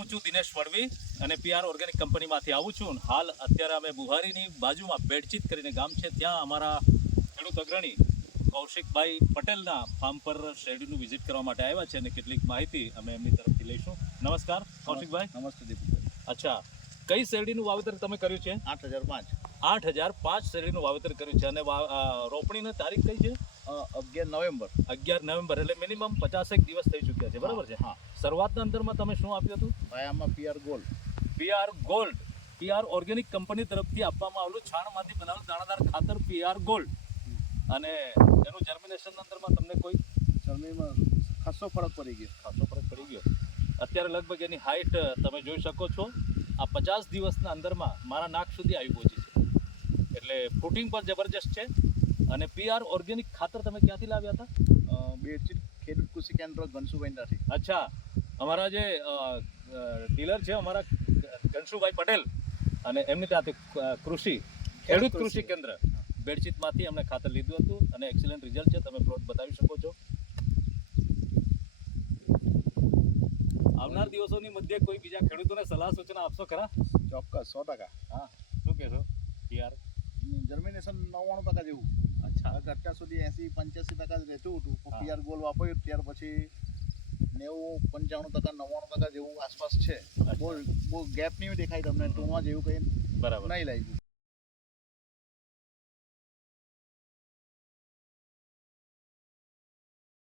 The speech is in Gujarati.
હું છું દિનેશ વડવી અને પીઆર ઓર્ગેનિક કંપનીમાંથી આવું છું. હાલ અત્યારે અમે બુહારીની બાજુમાં બેડચીત કરીને ગામ છે, ત્યાં અમારા ખેડૂત અગ્રણી કૌશિકભાઈ પટેલના ફાર્મ પર શેરડીનું વિઝિટ કરવા માટે આવ્યા છે અને કેટલીક માહિતી અમે એમની તરફથી લઈશું. નમસ્કાર કૌશિકભાઈ. નમસ્તે દીપકભાઈ. અચ્છા, કઈ શેરડીનું વાવેતર તમે કર્યું છે? 8005. 8005 શેરડીનું વાવેતર કર્યું છે અને રોપણીની તારીખ કઈ છે? 11 નવેમ્બર. 11 નવેમ્બર, એટલે મિનિમમ 50 દિવસ થઈ ચૂક્યા છે, બરાબર છે? હા. શરૂઆતના અંતરમાં તમે શું આપ્યું હતું? ભાઈ આમાં PR gold. PR gold, PR organic company તરફથી આપવામાં આવેલું છાણમાંથી બનાવેલું દાણાદાર ખાતર પીઆર ગોલ્ડ, અને એનું જર્મિનેશન અંદરમાં તમને કોઈ જમીનમાં ખાસો ફરક પડી ગયો. ખાસો ફરક પડી ગયો. અત્યારે લગભગ એની હાઈટ તમે જોઈ શકો છો. આ 50 દિવસના અંદરમાં મારા નાક સુધી આવી પહોંચી છે, એટલે ફ્રૂટિંગ પર જબરજસ્ત છે. અને પીઆર ઓર્ગેનિક ખાતર તમે ક્યાંથી લાવ્યા હતા? બેડશીટ ખેડૂત કૃષિ કેન્દ્ર ઘનશુભાઈનાથી. અચ્છા, અમારા જે ડીલર છે અમારા ઘનશુભાઈ પટેલ, અને એમની ત્યાંથી ખેડૂત કૃષિ કેન્દ્ર બેડચીતમાંથી અમને ખાતર લીધું હતું અને એક્સિલન્ટ રિઝલ્ટ છે. તમે પ્લોટ બતાવી શકો છો. આવનાર દિવસોની મધ્યે કોઈ બીજા ખેડૂતોને સલાહ સૂચના આપશો ખરા? ચોક્કસ 100%. હા, શું કહેશો? પીઆર જર્મિનેશન 99% જેવું. અચ્છા, અત્યાર સુધી 80-85% જ રહેતું હતું. હા. પીઆર ગોલ્ડ વાપર્યું ત્યાર પછી 90-95% 99% જેવું આસપાસ છે. બહુ ગેપ નહીં દેખાય તમને. ટૂંકમાં જેવું કંઈ બરાબર. નહીં લાગ્યું.